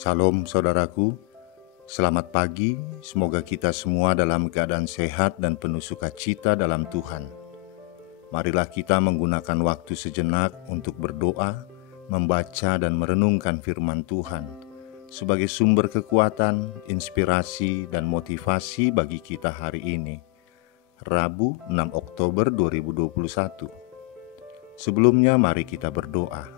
Salam saudaraku, selamat pagi, semoga kita semua dalam keadaan sehat dan penuh sukacita dalam Tuhan. Marilah kita menggunakan waktu sejenak untuk berdoa, membaca dan merenungkan firman Tuhan sebagai sumber kekuatan, inspirasi dan motivasi bagi kita hari ini, Rabu 6 Oktober 2021. Sebelumnya mari kita berdoa.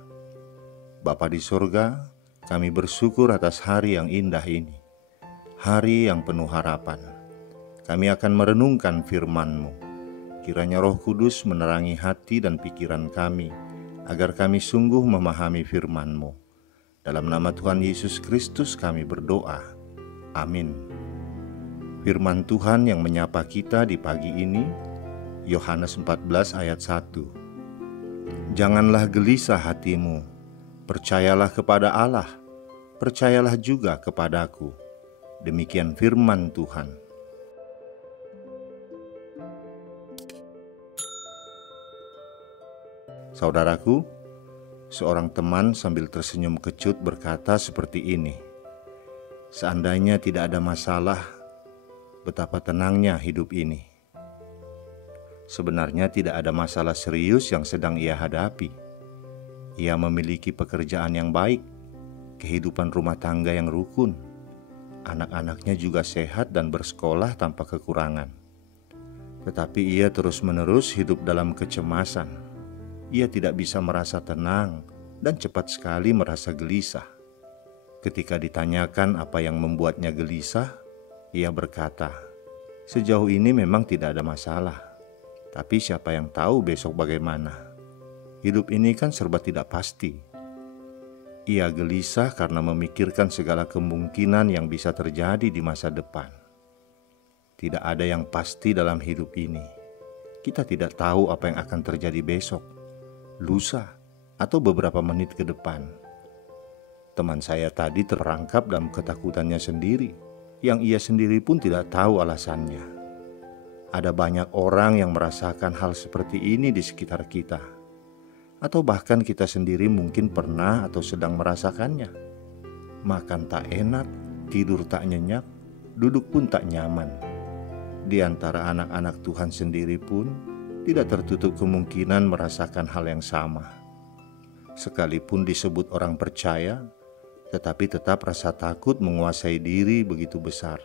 Bapa di sorga, kami bersyukur atas hari yang indah ini, hari yang penuh harapan. Kami akan merenungkan firman-Mu. Kiranya Roh Kudus menerangi hati dan pikiran kami, agar kami sungguh memahami firman-Mu. Dalam nama Tuhan Yesus Kristus kami berdoa. Amin. Firman Tuhan yang menyapa kita di pagi ini, Yohanes 14 ayat 1. Janganlah gelisah hatimu, percayalah kepada Allah, percayalah juga kepadaku. Demikian firman Tuhan. Saudaraku, seorang teman sambil tersenyum kecut berkata seperti ini, "Seandainya tidak ada masalah, betapa tenangnya hidup ini." Sebenarnya tidak ada masalah serius yang sedang ia hadapi. Ia memiliki pekerjaan yang baik, kehidupan rumah tangga yang rukun, anak-anaknya juga sehat dan bersekolah tanpa kekurangan. Tetapi ia terus-menerus hidup dalam kecemasan. Ia tidak bisa merasa tenang dan cepat sekali merasa gelisah. Ketika ditanyakan apa yang membuatnya gelisah, ia berkata, "Sejauh ini memang tidak ada masalah, tapi siapa yang tahu besok bagaimana? Hidup ini kan serba tidak pasti." Ia gelisah karena memikirkan segala kemungkinan yang bisa terjadi di masa depan. Tidak ada yang pasti dalam hidup ini. Kita tidak tahu apa yang akan terjadi besok, lusa, atau beberapa menit ke depan. Teman saya tadi terperangkap dalam ketakutannya sendiri, yang ia sendiri pun tidak tahu alasannya. Ada banyak orang yang merasakan hal seperti ini di sekitar kita, atau bahkan kita sendiri mungkin pernah atau sedang merasakannya. Makan tak enak, tidur tak nyenyak, duduk pun tak nyaman. Di antara anak-anak Tuhan sendiri pun tidak tertutup kemungkinan merasakan hal yang sama. Sekalipun disebut orang percaya, tetapi tetap rasa takut menguasai diri begitu besar.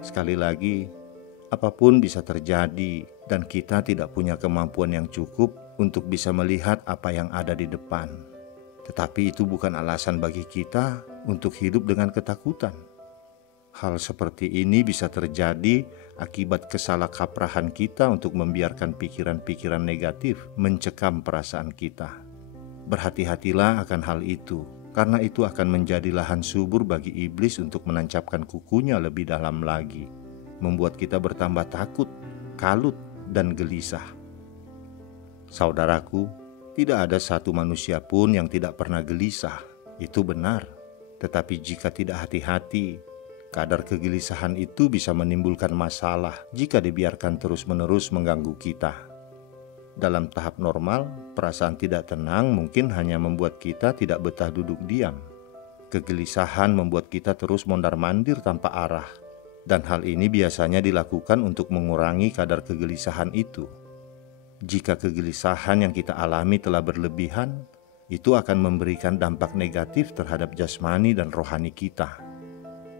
Sekali lagi, apapun bisa terjadi dan kita tidak punya kemampuan yang cukup untuk bisa melihat apa yang ada di depan. Tetapi itu bukan alasan bagi kita untuk hidup dengan ketakutan. Hal seperti ini bisa terjadi akibat kesalahkaprahan kita untuk membiarkan pikiran-pikiran negatif mencekam perasaan kita. Berhati-hatilah akan hal itu, karena itu akan menjadi lahan subur bagi iblis untuk menancapkan kukunya lebih dalam lagi, membuat kita bertambah takut, kalut, dan gelisah. Saudaraku, tidak ada satu manusia pun yang tidak pernah gelisah, itu benar. Tetapi jika tidak hati-hati, kadar kegelisahan itu bisa menimbulkan masalah jika dibiarkan terus-menerus mengganggu kita. Dalam tahap normal, perasaan tidak tenang mungkin hanya membuat kita tidak betah duduk diam. Kegelisahan membuat kita terus mondar-mandir tanpa arah, dan hal ini biasanya dilakukan untuk mengurangi kadar kegelisahan itu. Jika kegelisahan yang kita alami telah berlebihan, itu akan memberikan dampak negatif terhadap jasmani dan rohani kita.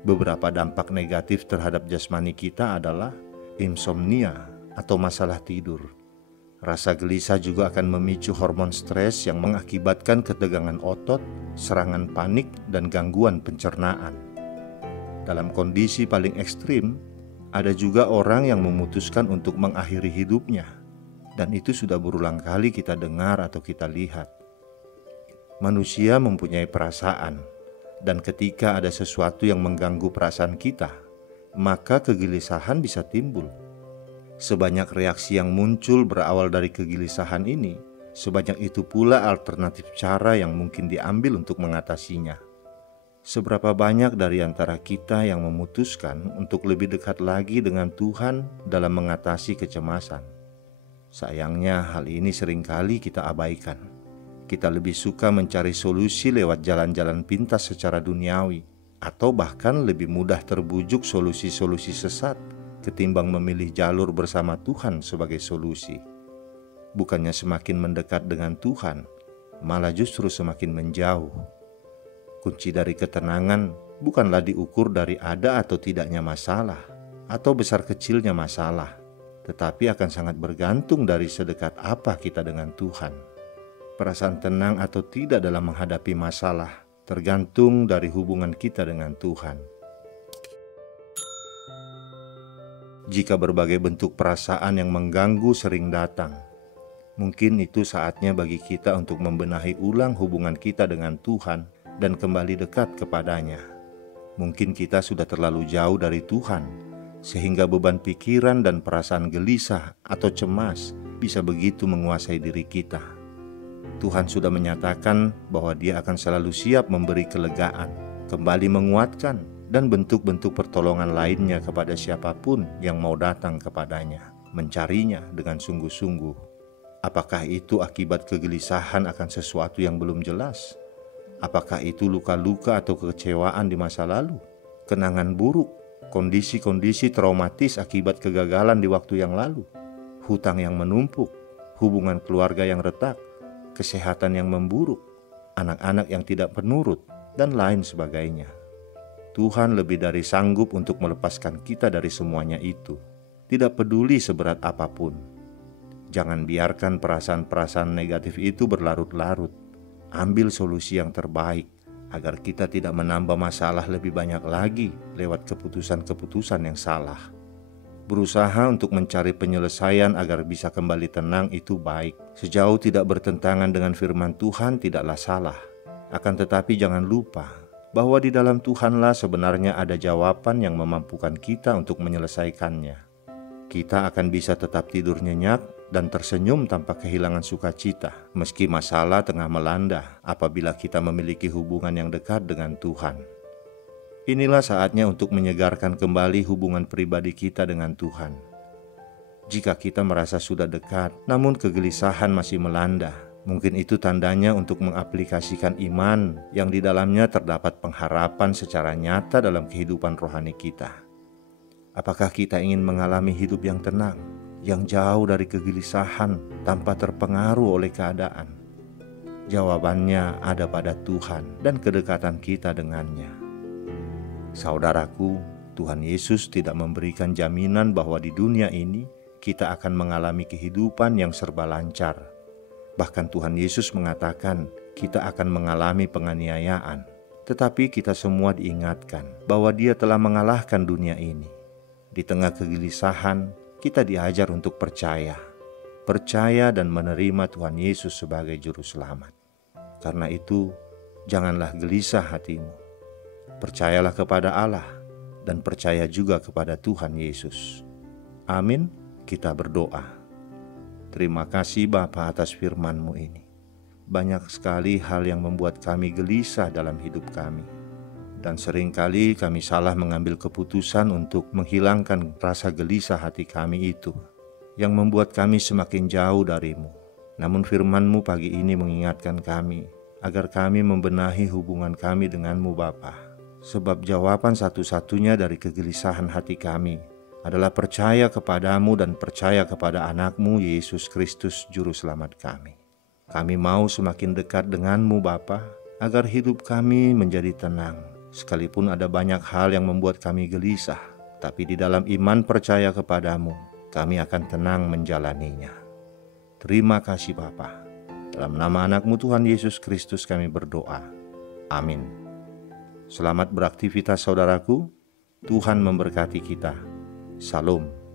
Beberapa dampak negatif terhadap jasmani kita adalah insomnia atau masalah tidur. Rasa gelisah juga akan memicu hormon stres yang mengakibatkan ketegangan otot, serangan panik, dan gangguan pencernaan. Dalam kondisi paling ekstrim, ada juga orang yang memutuskan untuk mengakhiri hidupnya, dan itu sudah berulang kali kita dengar atau kita lihat. Manusia mempunyai perasaan, dan ketika ada sesuatu yang mengganggu perasaan kita, maka kegelisahan bisa timbul. Sebanyak reaksi yang muncul berawal dari kegelisahan ini, sebanyak itu pula alternatif cara yang mungkin diambil untuk mengatasinya. Seberapa banyak dari antara kita yang memutuskan untuk lebih dekat lagi dengan Tuhan dalam mengatasi kecemasan? Sayangnya hal ini seringkali kita abaikan. Kita lebih suka mencari solusi lewat jalan-jalan pintas secara duniawi, atau bahkan lebih mudah terbujuk solusi-solusi sesat ketimbang memilih jalur bersama Tuhan sebagai solusi. Bukannya semakin mendekat dengan Tuhan, malah justru semakin menjauh. Kunci dari ketenangan bukanlah diukur dari ada atau tidaknya masalah, atau besar kecilnya masalah, tetapi akan sangat bergantung dari sedekat apa kita dengan Tuhan. Perasaan tenang atau tidak dalam menghadapi masalah tergantung dari hubungan kita dengan Tuhan. Jika berbagai bentuk perasaan yang mengganggu sering datang, mungkin itu saatnya bagi kita untuk membenahi ulang hubungan kita dengan Tuhan dan kembali dekat kepadanya. Mungkin kita sudah terlalu jauh dari Tuhan, sehingga beban pikiran dan perasaan gelisah atau cemas bisa begitu menguasai diri kita. Tuhan sudah menyatakan bahwa Dia akan selalu siap memberi kelegaan, kembali menguatkan, dan bentuk-bentuk pertolongan lainnya kepada siapapun yang mau datang kepadanya, mencarinya dengan sungguh-sungguh. Apakah itu akibat kegelisahan akan sesuatu yang belum jelas? Apakah itu luka-luka atau kekecewaan di masa lalu? Kenangan buruk, kondisi-kondisi traumatis akibat kegagalan di waktu yang lalu? Hutang yang menumpuk, hubungan keluarga yang retak, kesehatan yang memburuk, anak-anak yang tidak penurut, dan lain sebagainya. Tuhan lebih dari sanggup untuk melepaskan kita dari semuanya itu, tidak peduli seberat apapun. Jangan biarkan perasaan-perasaan negatif itu berlarut-larut. Ambil solusi yang terbaik agar kita tidak menambah masalah lebih banyak lagi lewat keputusan-keputusan yang salah. Berusaha untuk mencari penyelesaian agar bisa kembali tenang itu baik. Sejauh tidak bertentangan dengan firman Tuhan tidaklah salah. Akan tetapi jangan lupa bahwa di dalam Tuhanlah sebenarnya ada jawaban yang memampukan kita untuk menyelesaikannya. Kita akan bisa tetap tidur nyenyak dan tersenyum tanpa kehilangan sukacita, meski masalah tengah melanda apabila kita memiliki hubungan yang dekat dengan Tuhan. Inilah saatnya untuk menyegarkan kembali hubungan pribadi kita dengan Tuhan. Jika kita merasa sudah dekat, namun kegelisahan masih melanda, mungkin itu tandanya untuk mengaplikasikan iman yang di dalamnya terdapat pengharapan secara nyata dalam kehidupan rohani kita. Apakah kita ingin mengalami hidup yang tenang, yang jauh dari kegelisahan tanpa terpengaruh oleh keadaan? Jawabannya ada pada Tuhan dan kedekatan kita dengannya. Saudaraku, Tuhan Yesus tidak memberikan jaminan bahwa di dunia ini kita akan mengalami kehidupan yang serba lancar. Bahkan Tuhan Yesus mengatakan kita akan mengalami penganiayaan. Tetapi kita semua diingatkan bahwa Dia telah mengalahkan dunia ini. Di tengah kegelisahan, kita diajar untuk percaya dan menerima Tuhan Yesus sebagai Juru Selamat. Karena itu, janganlah gelisah hatimu. Percayalah kepada Allah dan percaya juga kepada Tuhan Yesus. Amin. Kita berdoa. Terima kasih Bapa atas firman-Mu ini. Banyak sekali hal yang membuat kami gelisah dalam hidup kami. Dan seringkali kami salah mengambil keputusan untuk menghilangkan rasa gelisah hati kami itu, yang membuat kami semakin jauh dari-Mu. Namun firman-Mu pagi ini mengingatkan kami, agar kami membenahi hubungan kami dengan-Mu Bapa. Sebab jawaban satu-satunya dari kegelisahan hati kami adalah percaya kepada-Mu dan percaya kepada anak-Mu Yesus Kristus Juru Selamat kami. Kami mau semakin dekat dengan-Mu Bapa, agar hidup kami menjadi tenang. Sekalipun ada banyak hal yang membuat kami gelisah, tapi di dalam iman percaya kepada-Mu, kami akan tenang menjalaninya. Terima kasih Bapa. Dalam nama anak-Mu Tuhan Yesus Kristus kami berdoa. Amin. Selamat beraktivitas saudaraku. Tuhan memberkati kita. Salam.